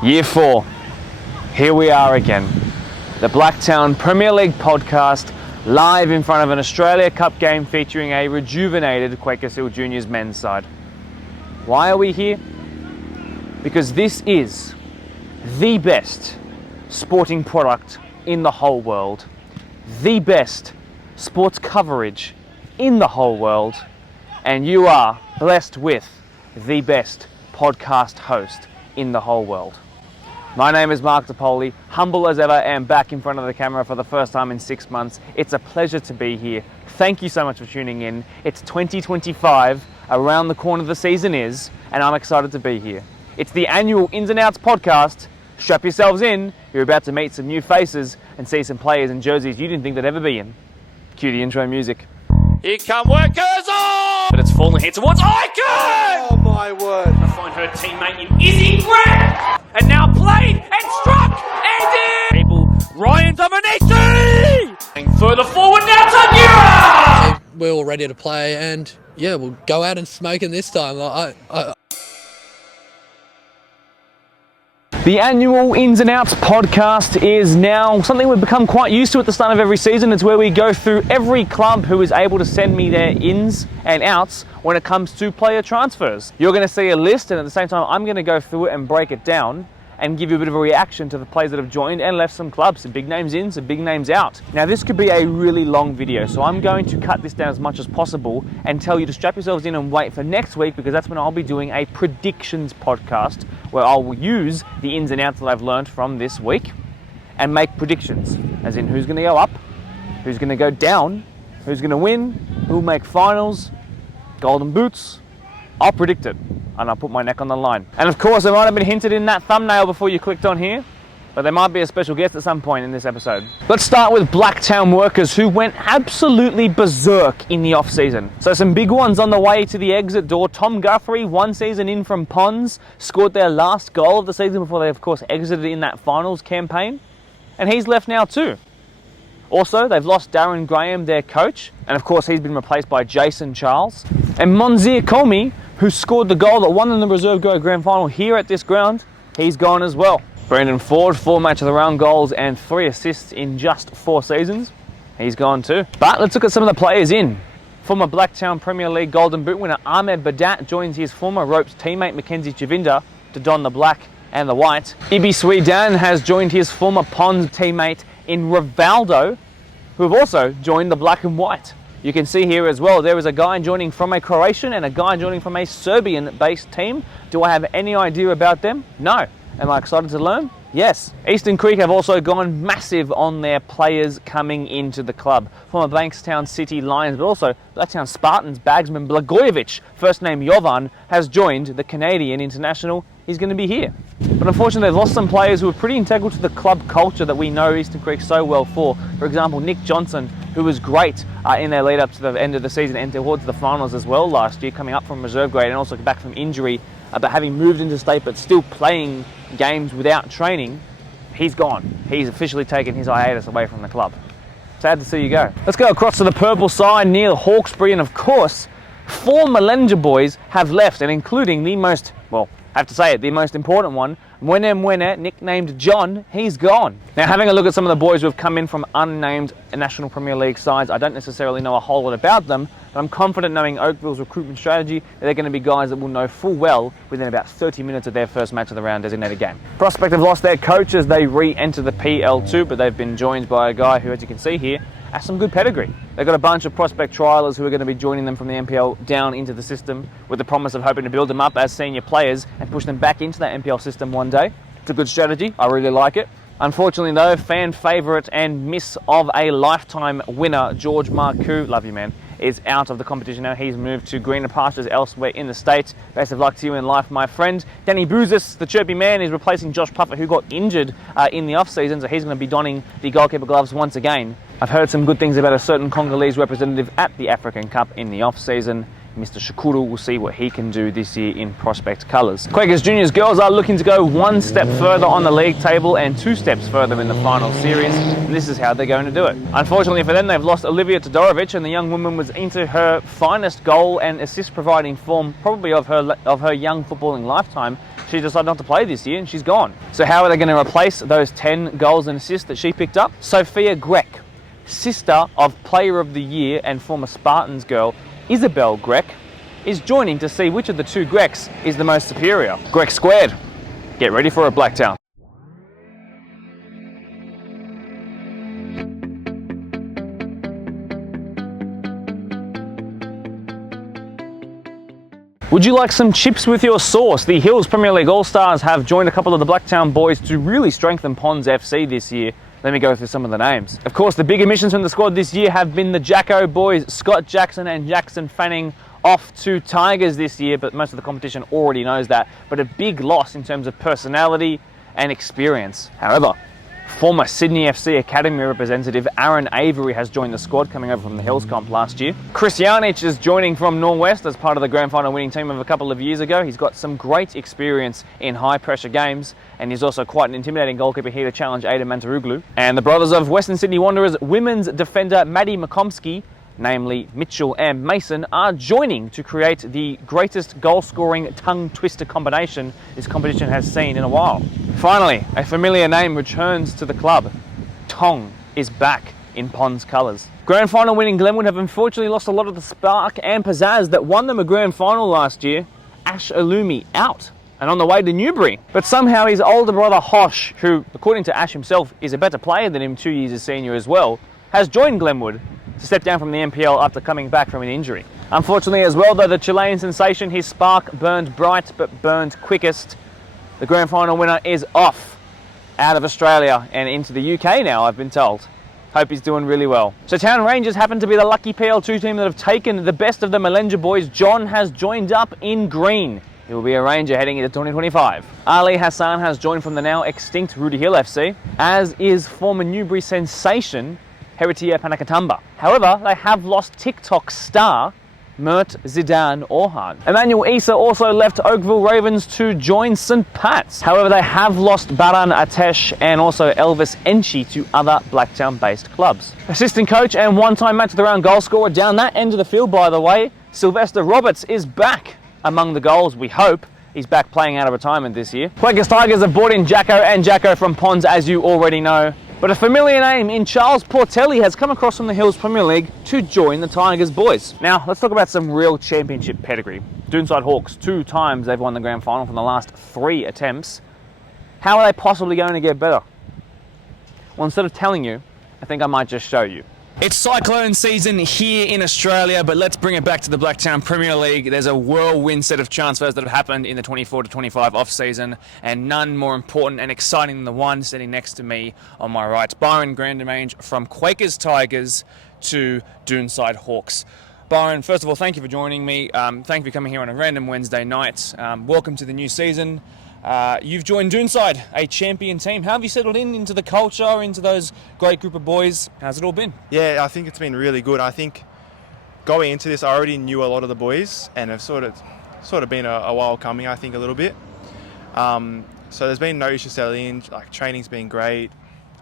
Year 4, here we are again. The Blacktown Premier League podcast, live in front of an Australia Cup game featuring a rejuvenated 𝐀𝐍𝐍𝐿 Juniors men's side. Why are we here? Because this is the best sporting product in the whole world, the best sports coverage in the whole world, and you are blessed with the best podcast host in the whole world. My name is Mark DePoli, humble as ever, and back in front of the camera for the first time in 6 months. It's a pleasure to be here. Thank you so much for tuning in. It's 2025, around the corner the season is, and I'm excited to be here. It's the annual Ins and Outs podcast. Strap yourselves in, you're about to meet some new faces and see some players in jerseys you didn't think they'd ever be in. Cue the intro music. Here come workers on! But it's fallen here towards 𝐼𝐾𝐋! Oh my word. To find her teammate in 𝐒𝐏𝐄𝐂𝐈𝐾𝐋! And now played and struck and in! People, Ryan Dominici! Further forward now to Gira! We're all ready to play and yeah, we'll go out and smoke it this time. The annual Ins and Outs podcast is now something we've become quite used to at the start of every season. It's where we go through every club who is able to send me their ins and outs when it comes to player transfers. You're going to see a list, and at the same time I'm going to go through it and break it down and give you a bit of a reaction to the players that have joined and left some clubs, some big names in, some big names out. Now this could be a really long video, so I'm going to cut this down as much as possible and tell you to strap yourselves in and wait for next week, because that's when I'll be doing a predictions podcast where I'll use the ins and outs that I've learned from this week and make predictions, as in who's going to go up, who's going to go down, who's going to win, who'll make finals, golden boots. I'll predict it, and I'll put my neck on the line. And of course, it might have been hinted in that thumbnail before you clicked on here, but there might be a special guest at some point in this episode. Let's start with Blacktown workers, who went absolutely berserk in the off-season. So some big ones on the way to the exit door. Tom Guthrie, 1 season in from Ponds, scored their last goal of the season before they, of course, exited in that finals campaign. And he's left now too. Also, they've lost Darren Graham, their coach, and of course he's been replaced by Jason Charles. And Monzir Komi, who scored the goal that won them the Reserve Grade Grand Final here at this ground, he's gone as well. Brendan Ford, 4 match of the round goals and 3 assists in just 4 seasons. He's gone too. But let's look at some of the players in. Former Blacktown Premier League Golden Boot winner Ahmed Badat joins his former Ropes teammate 𝐀𝐍𝐍𝐍𝐿 to don the black and the white. Ibi Swedan has joined his former Ponds teammate in Rivaldo, who have also joined the black and white. You can see here as well, there is a guy joining from a Croatian and a guy joining from a Serbian-based team. Do I have any idea about them? No. Am I excited to learn? Yes. Eastern Creek have also gone massive on their players coming into the club. Former Bankstown City Lions, but also Blacktown Spartans bagsman Blagojevic, first name Jovan, has joined the Canadian international. He's going to be here. But unfortunately, they've lost some players who are pretty integral to the club culture that we know Eastern Creek so well for. For example, Nick Johnson, who was great in their lead up to the end of the season and towards the finals as well last year, coming up from reserve grade and also back from injury, but having moved into state but still playing games without training. He's gone. He's officially taken his hiatus away from the club. Sad to see you go. Let's go across to the purple side, Neil Hawkesbury, and of course 4 Melenja boys have left, and including the most, well, I have to say it, the most important one, Mwene, nicknamed John, he's gone. Now, having a look at some of the boys who have come in from unnamed National Premier League sides, I don't necessarily know a whole lot about them, but I'm confident knowing Oakville's recruitment strategy that they're going to be guys that will know full well within about 30 minutes of their first match of the round designated game. Prospect have lost their coach as they re-enter the PL2, but they've been joined by a guy who, as you can see here, has some good pedigree. They've got a bunch of prospect trialers who are going to be joining them from the NPL down into the system with the promise of hoping to build them up as senior players and push them back into that NPL system one day. It's a good strategy. I really like it. Unfortunately though, fan favourite and miss of a lifetime winner, George Marcoux, love you man, is out of the competition now. He's moved to greener pastures elsewhere in the States. Best of luck to you in life, my friend. Danny Bouzis, the chirpy man, is replacing Josh Puffer, who got injured in the off-season, so he's going to be donning the goalkeeper gloves once again. I've heard some good things about a certain Congolese representative at the African Cup in the off-season. Mr. Shukuru will see what he can do this year in Prospect colours. Quakers Juniors girls are looking to go one step further on the league table and 2 steps further in the final series, and this is how they're going to do it. Unfortunately for them, they've lost Olivia Todorovic, and the young woman was into her finest goal and assist providing form probably of her young footballing lifetime. She decided not to play this year and she's gone. So how are they going to replace those 10 goals and assists that she picked up? Sophia Grech, sister of Player of the Year and former Spartans girl Isabel Grech, is joining to see which of the 2 Grechs is the most superior. Grech squared. Get ready for a Blacktown. Would you like some chips with your sauce? The Hills Premier League All-Stars have joined a couple of the Blacktown boys to really strengthen Ponds FC this year. Let me go through some of the names. Of course, the big omissions from the squad this year have been the Jacko boys, Scott Jackson and Jackson Fanning, off to Tigers this year, but most of the competition already knows that. But a big loss in terms of personality and experience. However, former Sydney FC Academy representative Aaron Avery has joined the squad, coming over from the Hills comp last year. Chris Janich is joining from Norwest as part of the grand final winning team of a couple of years ago. He's got some great experience in high pressure games, and he's also quite an intimidating goalkeeper here to challenge Ada Mantaruglu. And the brothers of Western Sydney Wanderers women's defender Maddie McComsky, namely Mitchell and Mason, are joining to create the greatest goal-scoring tongue-twister combination this competition has seen in a while. Finally, a familiar name returns to the club. Tong is back in Ponds colours. Grand final winning Glenwood have unfortunately lost a lot of the spark and pizzazz that won them a grand final last year. Ash Alumi out and on the way to Newbury. But somehow his older brother Hosh, who according to Ash himself is a better player than him, 2 years as senior as well, has joined Glenwood to step down from the NPL after coming back from an injury. Unfortunately as well, though, the Chilean sensation, his spark burned bright but burned quickest. The grand final winner is off out of Australia and into the UK now, I've been told. Hope he's doing really well. So Town Rangers happen to be the lucky PL2 team that have taken the best of the Malenja boys. John has joined up in green. He will be a Ranger heading into 2025. Ali Hassan has joined from the now extinct Rudy Hill FC, as is former Newbury sensation Heritia Panakatamba. However, they have lost TikTok star Mert Zidane Orhan. Emmanuel Issa also left Oakville Ravens to join St. Pat's. However, they have lost Baran Atesh and also Elvis Enchi to other Blacktown-based clubs. Assistant coach and one-time match of the round goal scorer down that end of the field, by the way, Sylvester Roberts is back among the goals, we hope. He's back playing out of retirement this year. Quakers Tigers have brought in Jacko from Ponds, as you already know. But a familiar name in Charles Portelli has come across from the Hills Premier League to join the Tigers boys. Now, let's talk about some real championship pedigree. Doonside Hawks, 2 times they've won the grand final from the last 3 attempts. How are they possibly going to get better? Well, instead of telling you, I think I might just show you. It's cyclone season here in Australia, but let's bring it back to the Blacktown Premier League. There's a whirlwind set of transfers that have happened in the 24 to 25 off-season, and none more important and exciting than the one sitting next to me on my right. Byron Grandamange from Quakers Tigers to Doonside Hawks. Byron, first of all, thank you for joining me. Thank you for coming here on a random Wednesday night. Welcome to the new season. You've joined Doonside, a champion team. How have you settled into the culture, into those great group of boys? How's it all been? Yeah, I think it's been really good. I think going into this, I already knew a lot of the boys, and have sort of been a while coming, I think, a little bit. So there's been no issue settling in. Like, training's been great.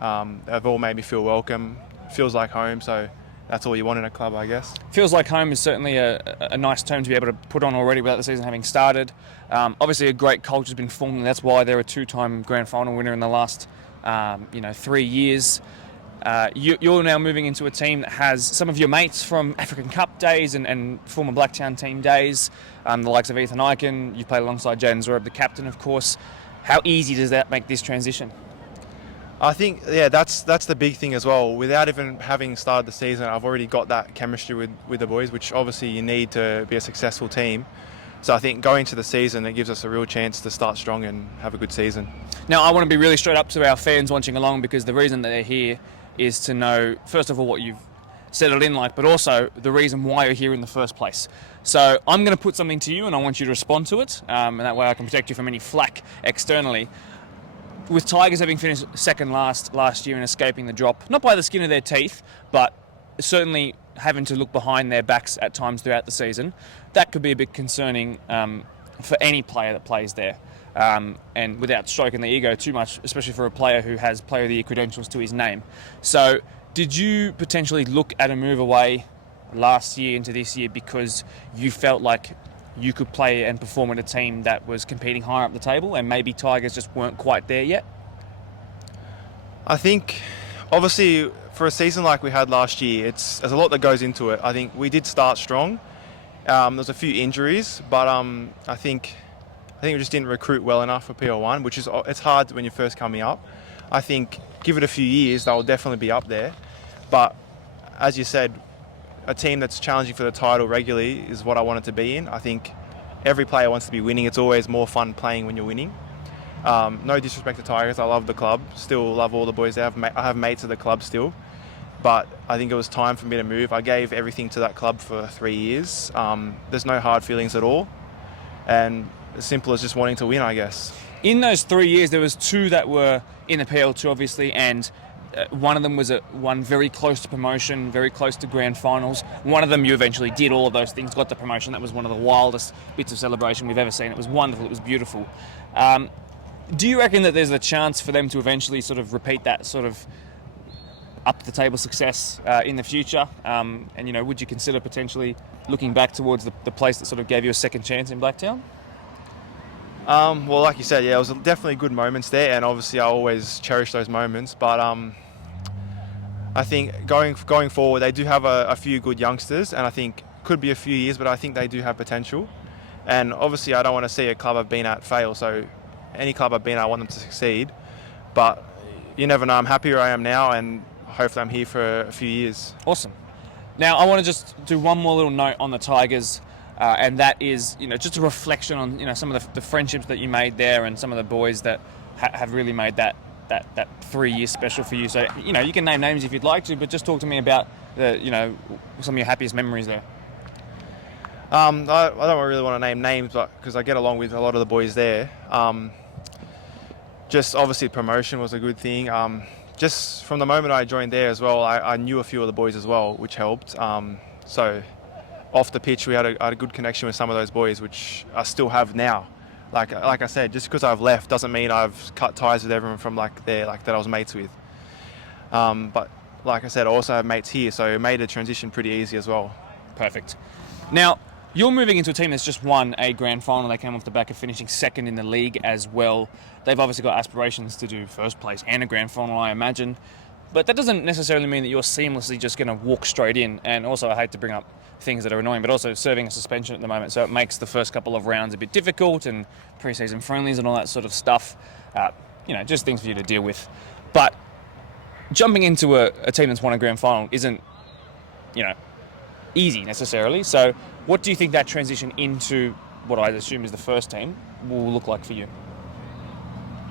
They've all made me feel welcome. Feels like home, so that's all you want in a club, I guess. Feels like home is certainly a nice term to be able to put on already without the season having started. Obviously, a great culture's been formed, and that's why they're a 2-time grand final winner in the last 3 years. You're now moving into a team that has some of your mates from African Cup days and former Blacktown team days, the likes of Ethan Eichen. You've played alongside Jaden Zorab, the captain, of course. How easy does that make this transition? I think, yeah, that's the big thing as well. Without even having started the season, I've already got that chemistry with the boys, which obviously you need to be a successful team. So I think going into the season, it gives us a real chance to start strong and have a good season. Now, I want to be really straight up to our fans watching along, because the reason that they're here is to know, first of all, what you've settled in like, but also the reason why you're here in the first place. So I'm going to put something to you, and I want you to respond to it, and that way I can protect you from any flack externally. With Tigers having finished second last year and escaping the drop, not by the skin of their teeth, but certainly having to look behind their backs at times throughout the season, that could be a bit concerning for any player that plays there. And without stroking the ego too much, especially for a player who has Player of the Year credentials to his name. So did you potentially look at a move away last year into this year because you felt like you could play and perform in a team that was competing higher up the table and maybe Tigers just weren't quite there yet? I think, obviously, for a season like we had last year, there's a lot that goes into it. I think we did start strong. There's a few injuries, but I think we just didn't recruit well enough for PL1, which it's hard when you're first coming up. I think give it a few years, they'll definitely be up there. But as you said, a team that's challenging for the title regularly is what I want it to be in. I think every player wants to be winning. It's always more fun playing when you're winning. No disrespect to Tigers, I love the club. Still love all the boys there. I have mates at the club still. But I think it was time for me to move. I gave everything to that club for 3 years. There's no hard feelings at all. And as simple as just wanting to win, I guess. In those 3 years, there was 2 that were in the PL2, obviously, and one of them was one very close to promotion, very close to grand finals. One of them you eventually did all of those things, got the promotion. That was one of the wildest bits of celebration we've ever seen. It was wonderful. It was beautiful. Do you reckon that there's a chance for them to eventually sort of repeat that sort of up-the-table success in the future? And, you know, would you consider potentially looking back towards the place that sort of gave you a second chance in Blacktown? Well, like you said, yeah, it was definitely good moments there, and obviously I always cherish those moments. But I think going forward, they do have a few good youngsters, and I think could be a few years, but I think they do have potential. And obviously, I don't want to see a club I've been at fail. So any club I've been at, I want them to succeed. But you never know. I'm happy where I am now, and hopefully I'm here for a few years. Awesome. Now, I want to just do one more little note on the Tigers. And that is, you know, just a reflection on, you know, some of the friendships that you made there and some of the boys that have really made that 3 years special for you. So, you know, you can name names if you'd like to, but just talk to me about some of your happiest memories there. I don't really want to name names, but because I get along with a lot of the boys there. Just obviously promotion was a good thing. Just from the moment I joined there as well, I knew a few of the boys as well, which helped. So off the pitch, we had a good connection with some of those boys, which I still have now. Like I said, just because I've left doesn't mean I've cut ties with everyone from that I was mates with. But like I said, I also have mates here, so it made the transition pretty easy as well. Perfect. Now, you're moving into a team that's just won a grand final. They came off the back of finishing second in the league as well. They've obviously got aspirations to do first place and a grand final, I imagine. But that doesn't necessarily mean that you're seamlessly just going to walk straight in. And also, I hate to bring up things that are annoying, but also serving a suspension at the moment, so it makes the first couple of rounds a bit difficult, and pre-season friendlies and all that sort of stuff. Just things for you to deal with. But jumping into a team that's won a grand final isn't, easy necessarily. So what do you think that transition into what I assume is the first team will look like for you?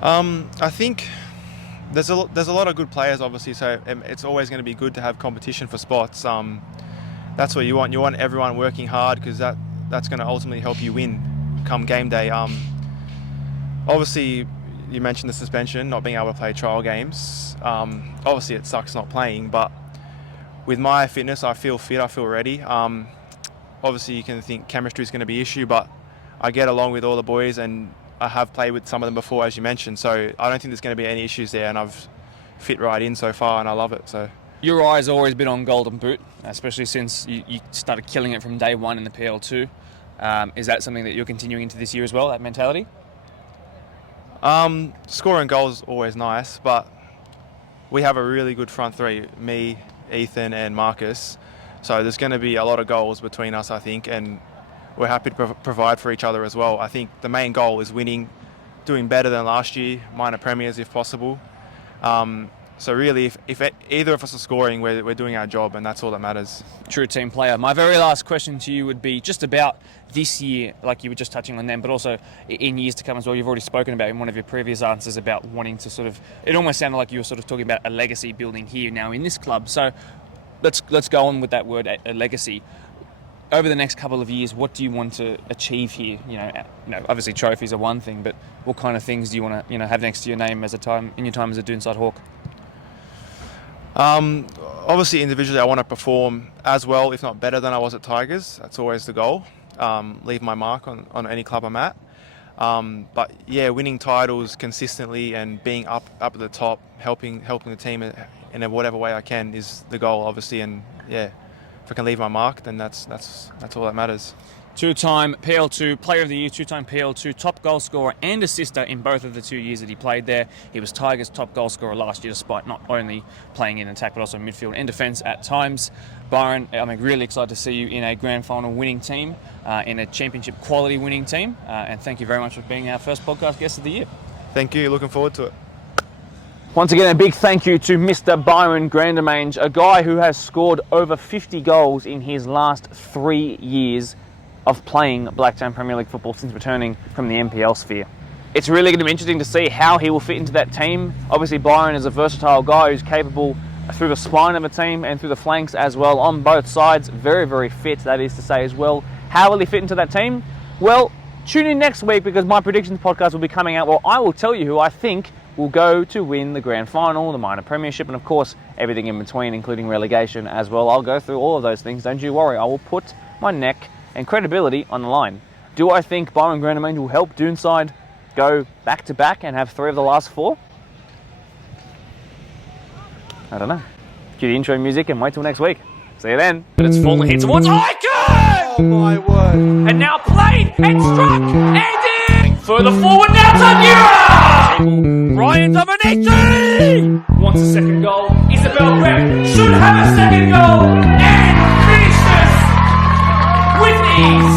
I think there's a lot of good players, obviously, so it's always going to be good to have competition for spots. That's what you want. You want everyone working hard, because that's going to ultimately help you win come game day. Obviously, you mentioned the suspension, not being able to play trial games. Obviously, it sucks not playing, but with my fitness, I feel fit, I feel ready. Obviously, you can think chemistry is going to be an issue, but I get along with all the boys, and I have played with some of them before, as you mentioned, so I don't think there's going to be any issues there, and I've fit right in so far, and I love it. So your eye's always been on Golden Boot, especially since you started killing it from day one in the PL2. Is that something that you're continuing into this year as well, that mentality? Scoring goals is always nice, but we have a really good front three, me, Ethan and Marcus, so there's going to be a lot of goals between us, I think, and we're happy to provide for each other as well. I think the main goal is winning, doing better than last year, minor premiers if possible. So really, if either of us are scoring, we're doing our job, and that's all that matters. True team player. My very last question to you would be just about this year, like you were just touching on them, but also in years to come as well. You've already spoken about in one of your previous answers about wanting to sort of, it almost sounded like you were sort of talking about a legacy building here now in this club. So let's go on with that word, a legacy. Over the next couple of years, what do you want to achieve here? Obviously trophies are one thing, but what kind of things do you want to, have next to your name in your time as a Doonside Hawk? Obviously, individually, I want to perform as well, if not better, than I was at Tigers. That's always the goal. Leave my mark on any club I'm at. But yeah, winning titles consistently and being up at the top, helping the team in whatever way I can is the goal, obviously. And yeah, if I can leave my mark, then that's all that matters. Two-time PL2 Player of the Year, two-time PL2 top goal scorer and assister in both of the 2 years that he played there. He was Tigers' top goal scorer last year, despite not only playing in attack but also midfield and defence at times. Byron, I'm really excited to see you in a grand final winning team, in a championship quality winning team, and thank you very much for being our first podcast guest of the year. Thank you. Looking forward to it. Once again, a big thank you to Mr. Byron Grandemange, a guy who has scored over 50 goals in his last 3 years of playing Blacktown Premier League football since returning from the NPL sphere. It's really going to be interesting to see how he will fit into that team. Obviously, Byron is a versatile guy who's capable through the spine of a team and through the flanks as well, on both sides. Very, very fit, that is to say as well. How will he fit into that team? Well, tune in next week because my predictions podcast will be coming out. Well, I will tell you who I think will go to win the grand final, the minor premiership, and of course, everything in between, including relegation as well. I'll go through all of those things. Don't you worry. I will put my neck and credibility on the line. Do I think Byron Grandemange will help Doonside go back-to-back and have 3 of the last 4? I don't know. Cue the intro music and wait till next week. See you then. But it's fallen here towards 𝐒𝐏𝐄𝐂! Oh my word. And now played and struck and in! Further forward now, 𝐒𝐏𝐄𝐂! Ryan Dominici! Wants a second goal. Isabel Webb should have a second goal and finishes with ease.